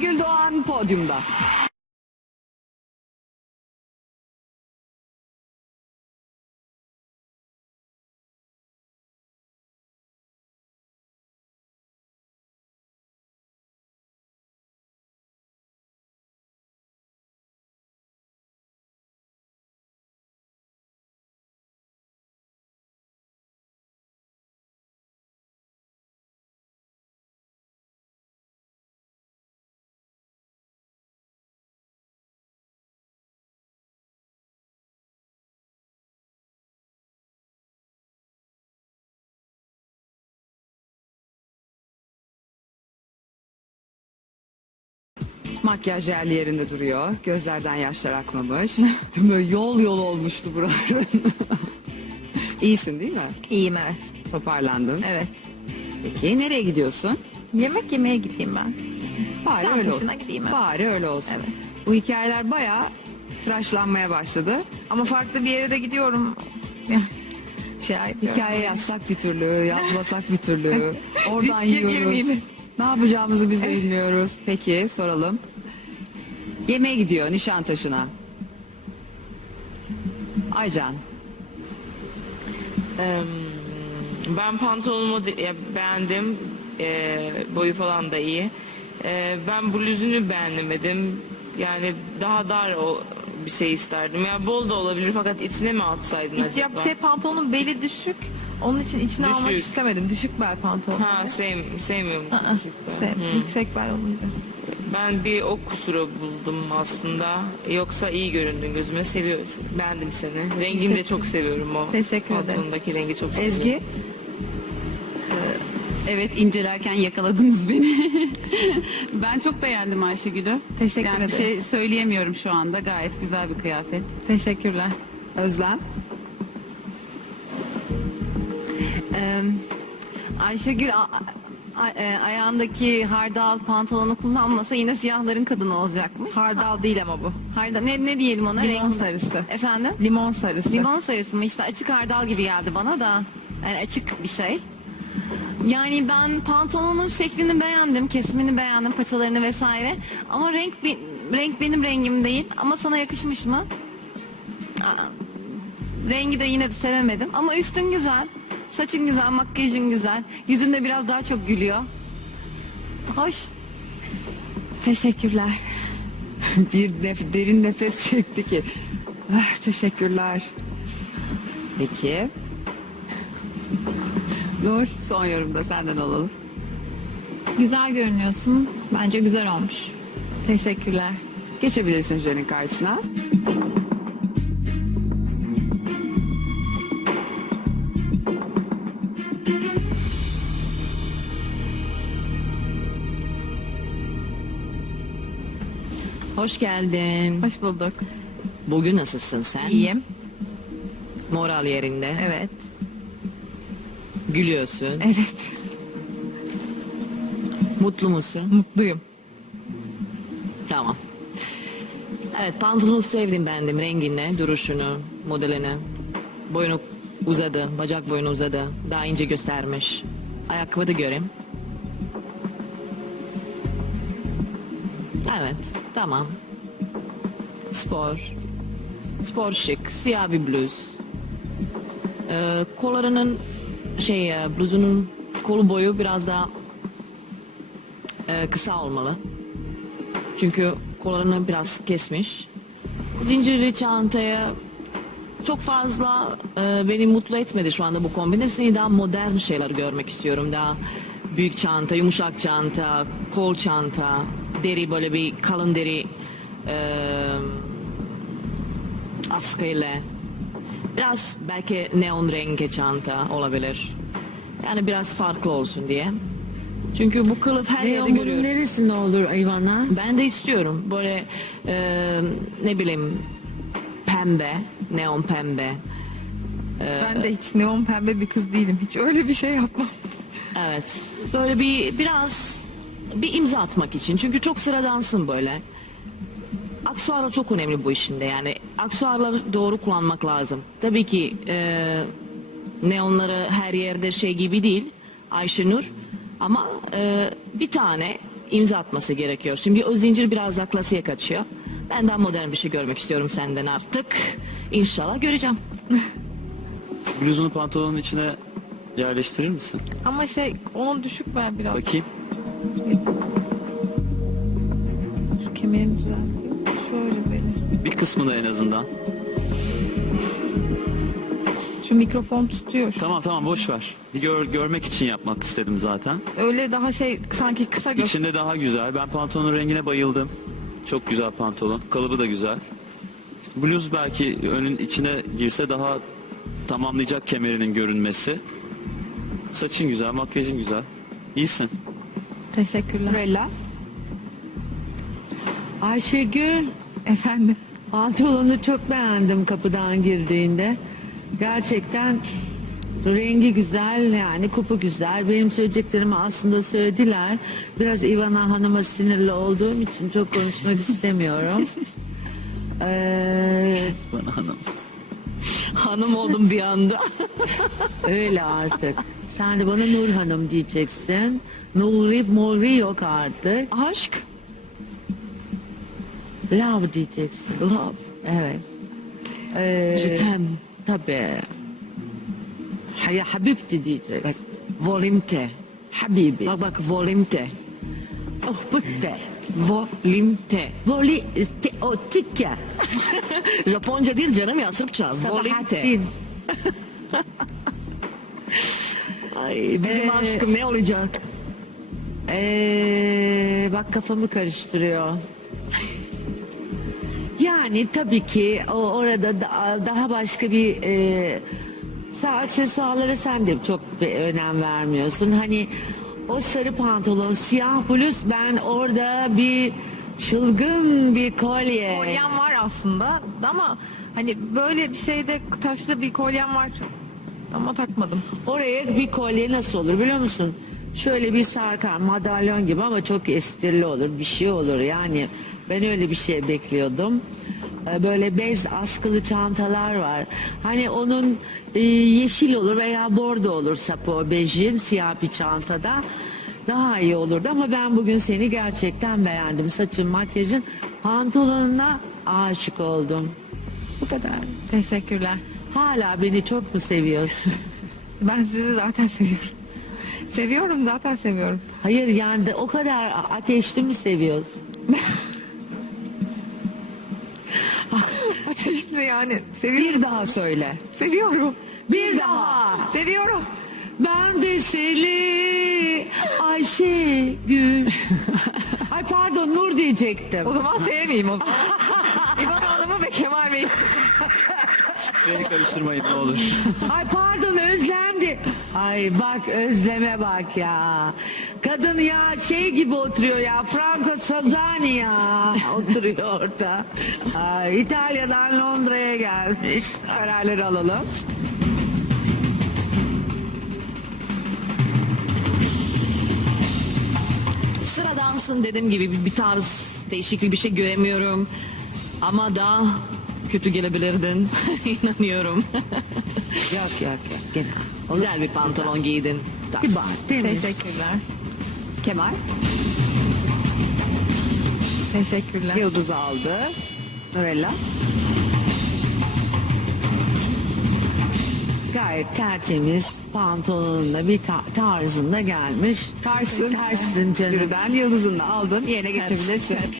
Gül Doğan podyumda. Makyaj yerli yerinde duruyor. Gözlerden yaşlar akmamış. Tüm böyle yol yol olmuştu buraların. İyisin değil mi? İyiyim evet. Toparlandın. Evet. Peki nereye gidiyorsun? Yemek yemeye gideyim ben. Bari Sen öyle olsun. gideyim, evet. Bari öyle olsun. Evet. Bu hikayeler bayağı tıraşlanmaya başladı. Ama farklı bir yere de gidiyorum. şey Hikaye yazsak bir türlü, yazmasak bir türlü. Oradan Riske yiyoruz. Ne yapacağımızı biz de bilmiyoruz. Peki soralım. Yemeğe gidiyor Nişantaşı'na. Aycan. Eee, Ben pantolonumu de- ya, beğendim. Eee, boyu falan da iyi. Eee, ben bluzunu beğenemedim. Yani daha dar o bir şey isterdim. Ya bol da olabilir fakat içine mi atsaydın İç acaba? yap şey pantolonun beli düşük. Onun için içine almak Düşük. istemedim. Düşük bel pantolon. Ha sev, sevmiyorum. Aa, sev- Yüksek bel olunca. Ben bir o kusuru buldum aslında. Yoksa iyi göründün gözüme. Seviyorum. Beğendim seni. Rengini de çok seviyorum o. Teşekkür ederim. Pantolondaki rengi çok seviyorum. Ezgi. Evet incelerken yakaladınız beni. ben çok beğendim Ayşegül'ü. Teşekkür yani bir ederim. şey söyleyemiyorum şu anda. Gayet güzel bir kıyafet. Teşekkürler. Özlem. Ayşegül a- a- e, ayağındaki hardal pantolonu kullanmasa yine siyahların kadını olacakmış. Hardal değil ama bu. Hardal ne, ne diyelim ona? Limon Renk- sarısı. Efendim? Limon sarısı. Limon sarısı mı? İşte açık hardal gibi geldi bana da. Yani açık bir şey. Yani ben pantolonun şeklini beğendim, kesimini beğendim, paçalarını vesaire. Ama renk bi- renk benim rengim değil. Ama sana yakışmış mı? Aa, rengi de yine sevemedim. Ama üstün güzel, saçın güzel, makyajın güzel. Yüzün de biraz daha çok gülüyor. Hoş. Teşekkürler. bir nef- derin nefes çekti ki. Ah, teşekkürler. Peki. Nur son yorumda senden alalım. Güzel görünüyorsun. Bence güzel olmuş. Teşekkürler. Geçebilirsin jürinin karşısına. Hoş geldin. Hoş bulduk. Bugün nasılsın sen? İyiyim. Moral yerinde. Evet. Gülüyorsun. Evet. Mutlu musun? Mutluyum. Tamam. Evet pantolonu sevdim beğendim rengini, duruşunu, modelini. Boyunu uzadı, bacak boyunu uzadı. Daha ince göstermiş. Ayakkabı da göreyim. Evet, tamam. Spor. Spor şık, siyah bir bluz. Ee, kollarının şey, e, bluzunun kolu boyu biraz daha e, kısa olmalı. Çünkü kollarını biraz kesmiş. Zincirli çantaya çok fazla e, beni mutlu etmedi şu anda bu kombinasyonu. Daha modern şeyler görmek istiyorum. Daha büyük çanta, yumuşak çanta, kol çanta, deri böyle bir kalın deri e, askıyla. Biraz belki neon rengi çanta olabilir. Yani biraz farklı olsun diye. Çünkü bu kılıf her yerde Neon bunun görüyorum. neresinde olur Ayvana? Ben de istiyorum böyle e, ne bileyim pembe, neon pembe. Ben de hiç neon pembe bir kız değilim. Hiç öyle bir şey yapmam. Evet. Böyle bir biraz bir imza atmak için. Çünkü çok sıradansın böyle. Aksesuarlar çok önemli bu işinde yani. Aksesuarları doğru kullanmak lazım. Tabii ki e, neonları her yerde şey gibi değil Ayşenur. Ama e, bir tane imza atması gerekiyor. Şimdi o zincir biraz daha klasiğe kaçıyor. Benden modern bir şey görmek istiyorum senden artık. İnşallah göreceğim. Bluzunu pantolonun içine yerleştirir misin? Ama şey onun düşük ver biraz. Bakayım. Şu kemerini düzelteyim. Şöyle böyle. Bir kısmını en azından. Şu mikrofon tutuyor şu. Tamam tamam boş ver. Bir gör, görmek için yapmak istedim zaten. Öyle daha şey sanki kısa göster. İçinde daha güzel. Ben pantolonun rengine bayıldım. Çok güzel pantolon. Kalıbı da güzel. İşte bluz belki önün içine girse daha tamamlayacak kemerinin görünmesi. Saçın güzel, makyajın güzel. İyisin. Teşekkürler. Nurella. Ayşegül Efendim. pantolonu çok beğendim kapıdan girdiğinde. Gerçekten rengi güzel yani kupu güzel. Benim söyleyeceklerimi aslında söylediler. Biraz Ivana Hanım'a sinirli olduğum için çok konuşmak istemiyorum. Ee, Bana hanım. Hanım oldum bir anda. öyle artık. Sen de bana Nur Hanım diyeceksin. Nuri Mori yok artık. Aşk. Love diyeceksin. Love. Evet. Ee, Jitem. Tabii. Ya Habibti diyeceksin. Volimte. Habibi. Bak bak volimte. Oh butte. Volimte. Voli te, o tikke. Japonca değil canım ya Sırpça. Volimte. Sabahattin. Ay bizim Ee, aşkım ne olacak? Ee, bak kafamı karıştırıyor. Yani tabii ki o orada da- daha başka bir e, aksesuarlara sen de çok bir önem vermiyorsun. Hani o sarı pantolon, siyah bluz ben orada bir çılgın bir kolye. Kolyem var aslında ama hani böyle bir şeyde taşlı bir kolyem var. Ama takmadım. Oraya bir kolye nasıl olur biliyor musun? Şöyle bir sarkan madalyon gibi ama çok esprili olur bir şey olur yani ben öyle bir şey bekliyordum. Ee, Böyle bez askılı çantalar var. Hani onun e, yeşil olur veya bordo olur sapı o bejin siyah bir çantada. Daha iyi olurdu ama ben bugün seni gerçekten beğendim. Saçın, makyajın, pantolonuna aşık oldum. Bu kadar. Teşekkürler. Hala beni çok mu seviyorsun? Ben sizi zaten seviyorum. Seviyorum zaten seviyorum. Hayır yani de o kadar ateşli mi seviyorsun? Ateşli yani. Seviyorum. Bir daha söyle. Seviyorum. Bir daha. Seviyorum. Ben de seni Ayşegül. Ay pardon Nur diyecektim. O zaman sevmeyeyim o zaman. İvan Hanım'ı ve Kemal Bey'i. Beni karıştırmayın ne olur. Ay pardon Özlem'di. Ay bak Özlem'e bak ya. Kadın ya şey gibi oturuyor ya. Franco Sazani ya. Oturuyor orada. Ay, İtalya'dan Londra'ya gelmiş. Kararları alalım. Sıradansın dediğim gibi bir, tarz değişiklik bir şey göremiyorum. Ama da kötü gelebilirdin. İnanıyorum. Yok yok yok. Gene. Güzel bir pantolon giydin. Kibar, temiz. Teşekkürler. Kemal. Teşekkürler. Yıldız aldı. Nurella. Gayet tertemiz pantolonla bir ta- tarzında gelmiş. Tersin. Tersin canım. Yürüden yıldızını aldın. Yerine geçebilirsin.